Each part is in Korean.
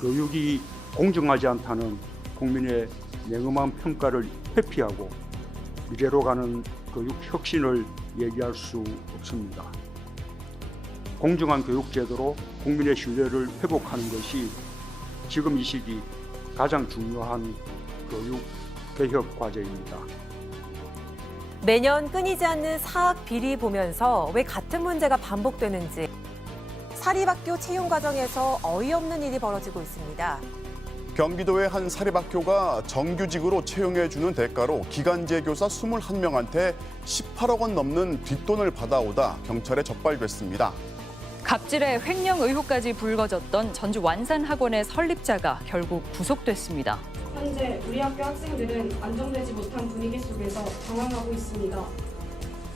교육이 공정하지 않다는 국민의 냉엄한 평가를 회피하고 미래로 가는 교육 혁신을 얘기할 수 없습니다. 공정한 교육 제도로 국민의 신뢰를 회복하는 것이 지금 이 시기 가장 중요한 교육 개혁 과제입니다. 매년 끊이지 않는 사학 비리 보면서 왜 같은 문제가 반복되는지 사립학교 채용 과정에서 어이없는 일이 벌어지고 있습니다. 경기도의 한 사립학교가 정규직으로 채용해주는 대가로 기간제 교사 21명한테 18억 원 넘는 뒷돈을 받아오다 경찰에 적발됐습니다. 갑질의 횡령 의혹까지 불거졌던 전주 완산학원의 설립자가 결국 구속됐습니다. 현재 우리 학교 학생들은 안정되지 못한 분위기 속에서 당황하고 있습니다.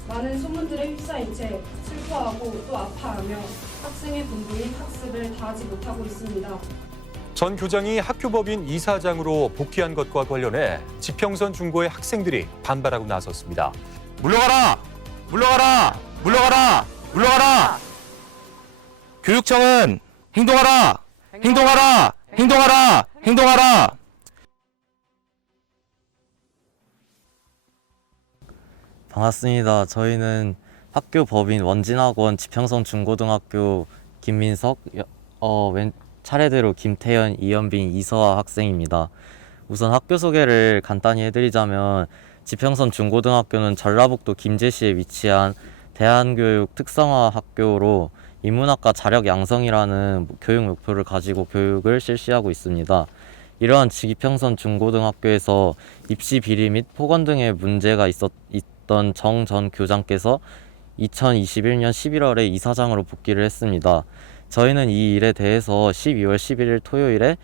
많은 소문들에 휩싸인 채 슬퍼하고 또 아파하며 학생의 본분인 학습을 다하지 못하고 있습니다. 전 교장이 학교법인 이사장으로 복귀한 것과 관련해 지평선 중고의 학생들이 반발하고 나섰습니다. 물러가라! 물러가라! 물러가라! 물러가라! 교육청은 행동하라! 행동하라! 행동하라! 행동하라! 반갑습니다. 저희는 학교 법인 원진학원 지평선 중고등학교 김민석, 차례대로 김태현, 이현빈, 이서아 학생입니다. 우선 학교 소개를 간단히 해드리자면 지평선 중고등학교는 전라북도 김제시에 위치한 대한교육 특성화 학교로 인문학과 자력 양성이라는 교육 목표를 가지고 교육을 실시하고 있습니다. 이러한 지평선 중고등학교에서 입시 비리 및 폭언 등의 문제가 있던 정 전 교장께서 2021년 11월에 이사장으로 복귀를 했습니다. 저희는 이 일에 대해서 12월 11일 토요일에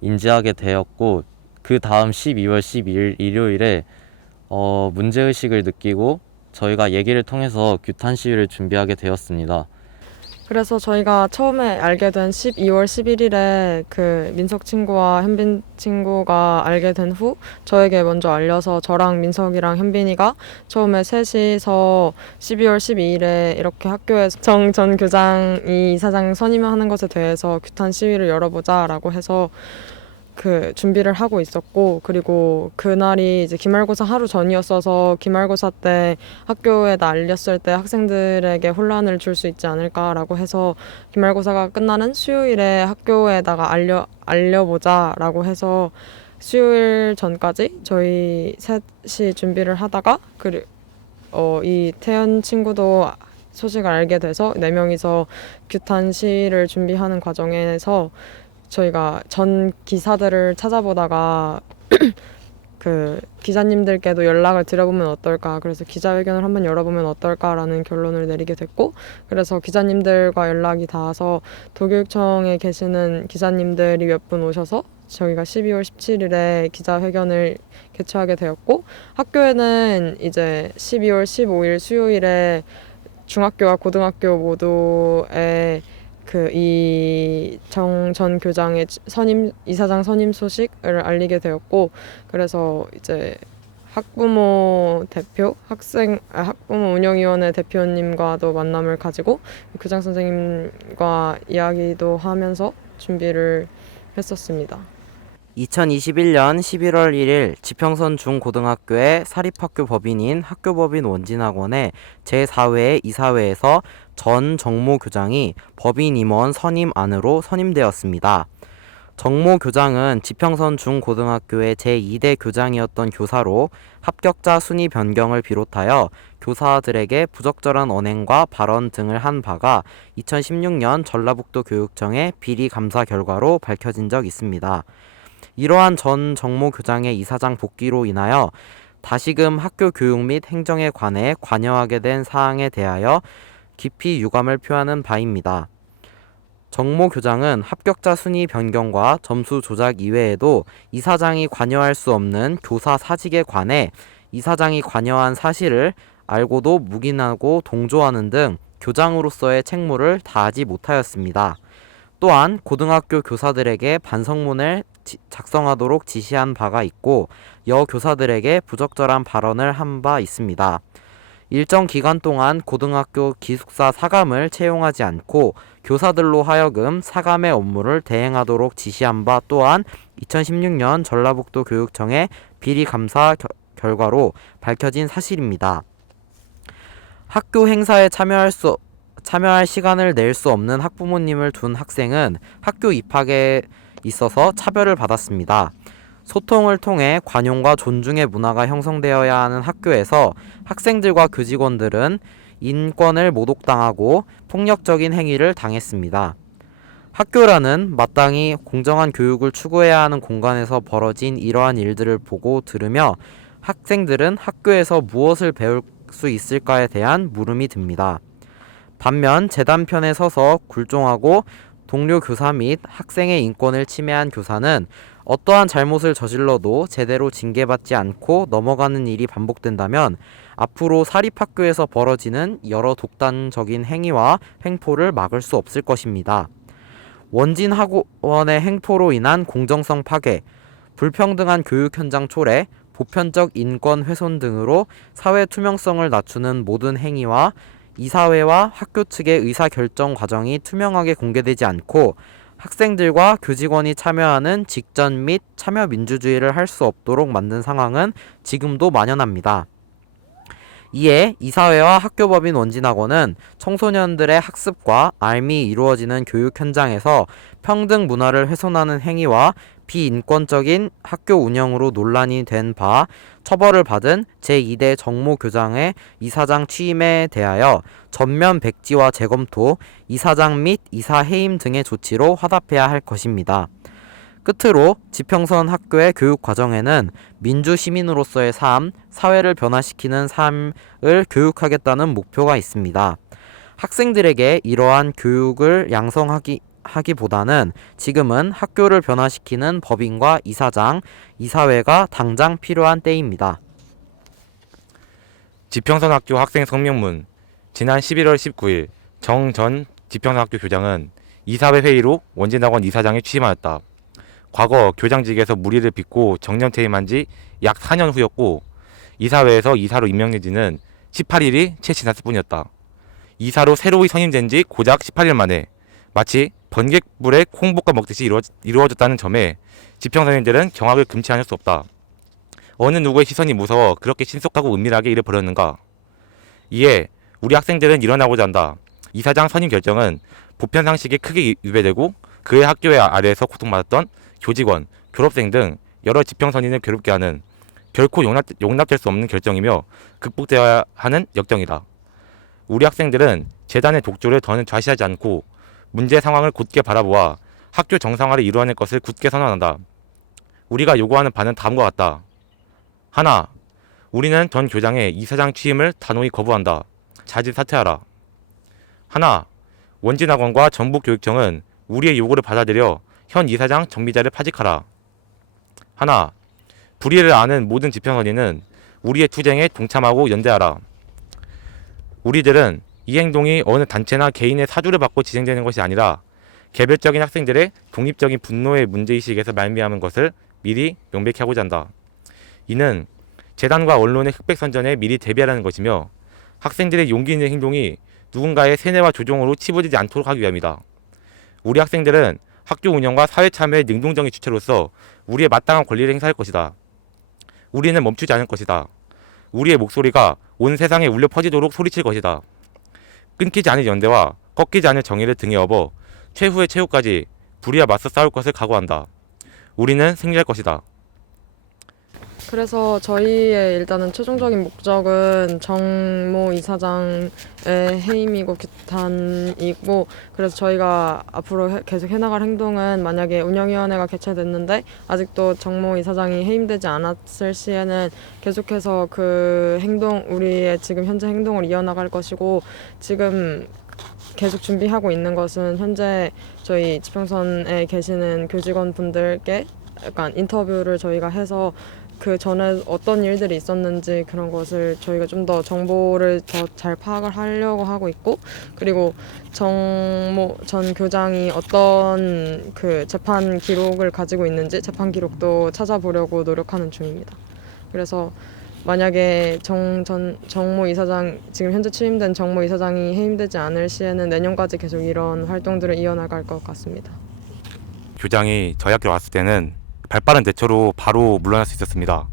인지하게 되었고 그 다음 12월 12일 일요일에 문제의식을 느끼고 저희가 얘기를 통해서 규탄 시위를 준비하게 되었습니다. 그래서 저희가 처음에 알게 된 12월 11일에 그 민석 친구와 현빈 친구가 알게 된 후 저에게 먼저 알려서 저랑 민석이랑 현빈이가 처음에 셋이서 12월 12일에 이렇게 학교에서 정 전 교장이 이사장 선임하는 것에 대해서 규탄 시위를 열어보자라고 해서 그 준비를 하고 있었고, 그리고 그날이 이제 기말고사 하루 전이었어서 기말고사 때 학교에다 알렸을 때 학생들에게 혼란을 줄 수 있지 않을까라고 해서 기말고사가 끝나는 수요일에 학교에다가 알려보자라고 해서 수요일 전까지 저희 셋이 준비를 하다가 이 태연 친구도 소식을 알게 돼서 4명이서 규탄 시위를 준비하는 과정에서 저희가 전 기사들을 찾아보다가 그 기자님들께도 연락을 드려보면 어떨까, 그래서 기자회견을 한번 열어보면 어떨까라는 결론을 내리게 됐고, 그래서 기자님들과 연락이 닿아서 도교육청에 계시는 기자님들이 몇 분 오셔서 저희가 12월 17일에 기자회견을 개최하게 되었고, 학교에는 이제 12월 15일 수요일에 중학교와 고등학교 모두에 이 정 전 교장의 이사장 선임 소식을 알리게 되었고, 그래서 이제 학부모 운영위원회 대표님과도 만남을 가지고 교장 선생님과 이야기도 하면서 준비를 했었습니다. 2021년 11월 1일 지평선 중고등학교의 사립학교 법인인 학교법인 원진학원의 제4회 이사회에서 전 정모 교장이 법인 임원 선임안으로 선임되었습니다. 정모 교장은 지평선 중고등학교의 제2대 교장이었던 교사로 합격자 순위 변경을 비롯하여 교사들에게 부적절한 언행과 발언 등을 한 바가 2016년 전라북도 교육청의 비리 감사 결과로 밝혀진 적 있습니다. 이러한 전 정모 교장의 이사장 복귀로 인하여 다시금 학교 교육 및 행정에 관해 관여하게 된 사항에 대하여 깊이 유감을 표하는 바입니다. 정모 교장은 합격자 순위 변경과 점수 조작 이외에도 이사장이 관여할 수 없는 교사 사직에 관해 이사장이 관여한 사실을 알고도 묵인하고 동조하는 등 교장으로서의 책무를 다하지 못하였습니다. 또한 고등학교 교사들에게 반성문을 작성하도록 지시한 바가 있고 여교사들에게 부적절한 발언을 한 바 있습니다. 일정 기간 동안 고등학교 기숙사 사감을 채용하지 않고 교사들로 하여금 사감의 업무를 대행하도록 지시한 바 또한 2016년 전라북도 교육청의 비리 감사 결과로 밝혀진 사실입니다. 학교 행사에 참여할 시간을 낼 수 없는 학부모님을 둔 학생은 학교 입학에 있어서 차별을 받았습니다. 소통을 통해 관용과 존중의 문화가 형성되어야 하는 학교에서 학생들과 교직원들은 인권을 모독당하고 폭력적인 행위를 당했습니다. 학교라는 마땅히 공정한 교육을 추구해야 하는 공간에서 벌어진 이러한 일들을 보고 들으며 학생들은 학교에서 무엇을 배울 수 있을까에 대한 물음이 듭니다. 반면 재단편에 서서 굴종하고 동료 교사 및 학생의 인권을 침해한 교사는 어떠한 잘못을 저질러도 제대로 징계받지 않고 넘어가는 일이 반복된다면 앞으로 사립학교에서 벌어지는 여러 독단적인 행위와 횡포를 막을 수 없을 것입니다. 원진학원의 횡포로 인한 공정성 파괴, 불평등한 교육 현장 초래, 보편적 인권 훼손 등으로 사회 투명성을 낮추는 모든 행위와 이사회와 학교 측의 의사결정 과정이 투명하게 공개되지 않고 학생들과 교직원이 참여하는 직전 및 참여 민주주의를 할 수 없도록 만든 상황은 지금도 만연합니다. 이에 이사회와 학교법인 원진학원은 청소년들의 학습과 알미 이루어지는 교육 현장에서 평등 문화를 훼손하는 행위와 비인권적인 학교 운영으로 논란이 된 바 처벌을 받은 제2대 정모 교장의 이사장 취임에 대하여 전면 백지와 재검토, 이사장 및 이사 해임 등의 조치로 화답해야 할 것입니다. 끝으로 지평선 학교의 교육 과정에는 민주 시민으로서의 삶, 사회를 변화시키는 삶을 교육하겠다는 목표가 있습니다. 학생들에게 이러한 교육을 양성하기보다는 지금은 학교를 변화시키는 법인과 이사장, 이사회가 당장 필요한 때입니다. 지평선학교 학생 성명문. 지난 11월 19일 정 전 지평선학교 교장은 이사회 회의로 원진학원 이사장에 취임하였다. 과거 교장직에서 무리를 빚고 정년 퇴임한 지 약 4년 후였고 이사회에서 이사로 임명된 지는 18일이 채 지났을 뿐이었다. 이사로 새로이 선임된 지 고작 18일 만에 마치 번개불에 콩볶아 먹듯이 이루어졌다는 점에 지평선임들은 경악을 금치 않을 수 없다. 어느 누구의 시선이 무서워 그렇게 신속하고 은밀하게 일을 벌였는가? 이에 우리 학생들은 일어나고자 한다. 이사장 선임 결정은 보편상식에 크게 위배되고 그의 학교의 아래에서 고통받았던 교직원, 졸업생 등 여러 지평선임을 괴롭게 하는 결코 용납될 수 없는 결정이며 극복되어야 하는 역정이다. 우리 학생들은 재단의 독주를 더는 좌시하지 않고 문제 상황을 곧게 바라보아 학교 정상화를 이루어낼 것을 굳게 선언한다. 우리가 요구하는 바는 다음과 같다. 하나, 우리는 전 교장의 이사장 취임을 단호히 거부한다. 자진 사퇴하라. 하나, 원진학원과 전북교육청은 우리의 요구를 받아들여 현 이사장 정비자를 파직하라. 하나, 불의를 아는 모든 지평선임은 우리의 투쟁에 동참하고 연대하라. 우리들은 이 행동이 어느 단체나 개인의 사주를 받고 진행되는 것이 아니라 개별적인 학생들의 독립적인 분노의 문제의식에서 말미암은 것을 미리 명백히 하고자 한다. 이는 재단과 언론의 흑백선전에 미리 대비하라는 것이며 학생들의 용기 있는 행동이 누군가의 세뇌와 조종으로 치부되지 않도록 하기 위함이다. 우리 학생들은 학교 운영과 사회 참여의 능동적인 주체로서 우리의 마땅한 권리를 행사할 것이다. 우리는 멈추지 않을 것이다. 우리의 목소리가 온 세상에 울려 퍼지도록 소리칠 것이다. 끊기지 않을 연대와 꺾이지 않을 정의를 등에 업어 최후의 최후까지 불의와 맞서 싸울 것을 각오한다. 우리는 승리할 것이다. 그래서 저희의 일단은 최종적인 목적은 정모 이사장의 해임이고 규탄이고, 그래서 저희가 앞으로 계속 해나갈 행동은 만약에 운영위원회가 개최됐는데 아직도 정모 이사장이 해임되지 않았을 시에는 계속해서 그 행동, 우리의 지금 현재 행동을 이어나갈 것이고, 지금 계속 준비하고 있는 것은 현재 저희 지평선에 계시는 교직원분들께 약간 인터뷰를 저희가 해서 그 전에 어떤 일들이 있었는지 그런 것을 저희가 좀 더 정보를 더 잘 파악을 하려고 하고 있고, 그리고 정모 전 교장이 어떤 그 재판 기록을 가지고 있는지 재판 기록도 찾아보려고 노력하는 중입니다. 그래서 만약에 정모 이사장 지금 현재 취임된 정모 이사장이 해임되지 않을 시에는 내년까지 계속 이런 활동들을 이어나갈 것 같습니다. 교장이 저희 학교 왔을 때는 발빠른 대처로 바로 물러날 수 있었습니다.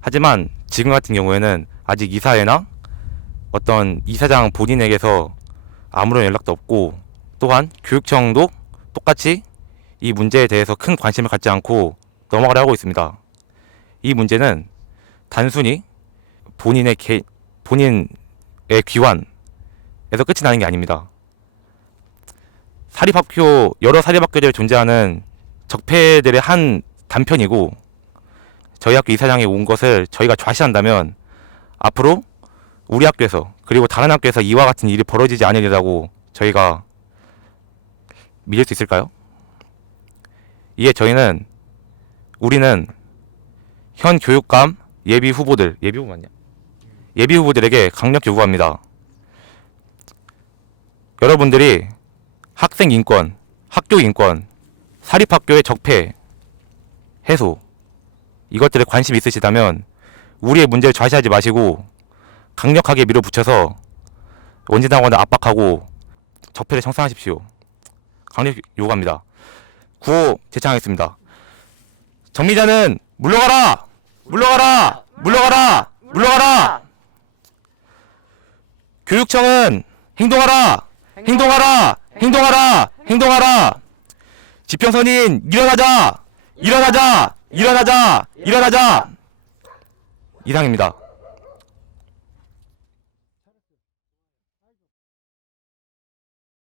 하지만 지금 같은 경우에는 아직 이사회나 어떤 이사장 본인에게서 아무런 연락도 없고 또한 교육청도 똑같이 이 문제에 대해서 큰 관심을 갖지 않고 넘어가려 하고 있습니다. 이 문제는 단순히 본인의 귀환에서 끝이 나는 게 아닙니다. 여러 사립학교들에 존재하는 적폐들의 한 단편이고 저희 학교 이사장이 온 것을 저희가 좌시한다면 앞으로 우리 학교에서 그리고 다른 학교에서 이와 같은 일이 벌어지지 않으리라고 저희가 믿을 수 있을까요? 이에 우리는 현 교육감 예비 후보들에게 강력 요구합니다. 여러분들이 학생 인권, 학교 인권, 사립학교의 적폐 해소 이것들에 관심이 있으시다면 우리의 문제를 좌시하지 마시고 강력하게 밀어붙여서 원진학원을 압박하고 적폐를 청산하십시오. 강력 요구합니다. 구호 제창하겠습니다. 정미자는 물러가라! 물러가라! 물러가라! 물러가라! 교육청은 행동하라! 행동하라! 행동하라! 행동하라! 지평선인 일어나자! 일어나자! 일어나자! 일어나자! 이상입니다.